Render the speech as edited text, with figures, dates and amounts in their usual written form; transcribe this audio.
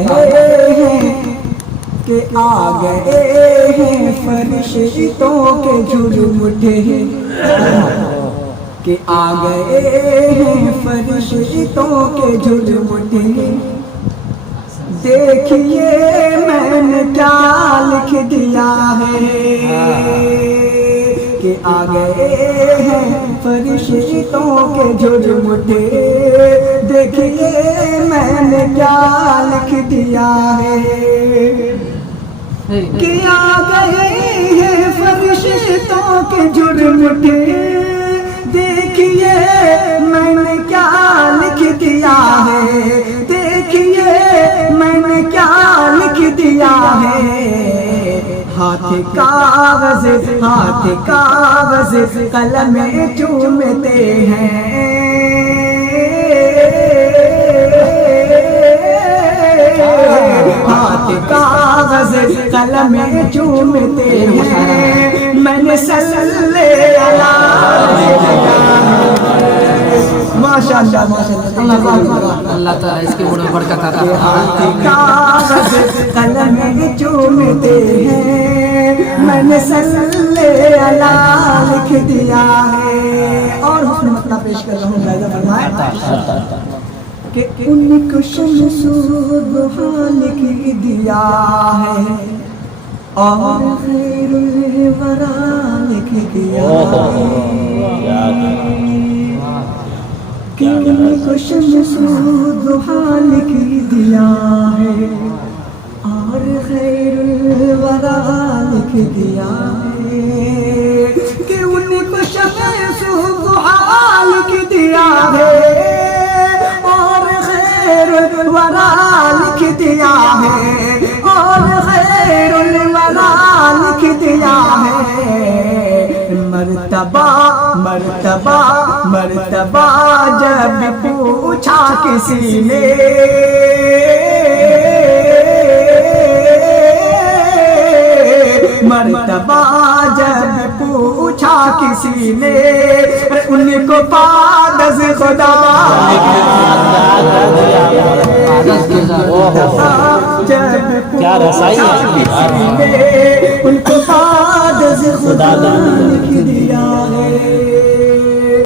گئے ہیں کہ آ گئے ہیں فرشتوں کے جھرم اٹھے کہ آ گئے ہیں فرشتوں کے جھرم اٹھے دیکھیے میں نے کیا لکھ دیا ہے کہ آ گئے ہیں فرشتوں کے جھرم اٹھے دیکھیے میں نے کیا لکھ دیا ہے کہ آ گئے ہیں فرشتوں کے جھرم اٹھے دیکھیے میں نے کیا لکھ دیا ہے دیکھیے میں نے کیا لکھ دیا ہے ہاتھ کاغذ قلم چومتے ہیں ہاتھ کاغذ قلم چومتے ہیں میں نے صلی اللہ تعالیٰ اس کے بڑے برکت عطا فرمائے کاغذ قلم چومتے ہیں میں نے صلی اللہ لکھ دیا ہے اور حسن مطلب پیش کر رہا ہوں لہذا فرمائے کہ ان کو شمس و ضحیٰ لکھ دیا ہے اور خیر الورا لکھ دیا ہے کہ ان کو شمس و ضحیٰ لکھ دیا ہے اور خیر الورا لکھ دیا ہے کہ ان کو شمس و ضحیٰ لکھ دیا ہے الورا لکھ دیا ہے اور خیر الورا لکھ دیا ہے مرتبہ مرتبہ مرتبہ جب پوچھا کسی نے مرتبہ جب پوچھا کسی نے ان کو پادز خدا کیا رسائی ہے ان کو پادز خدا لکھ دیا ہے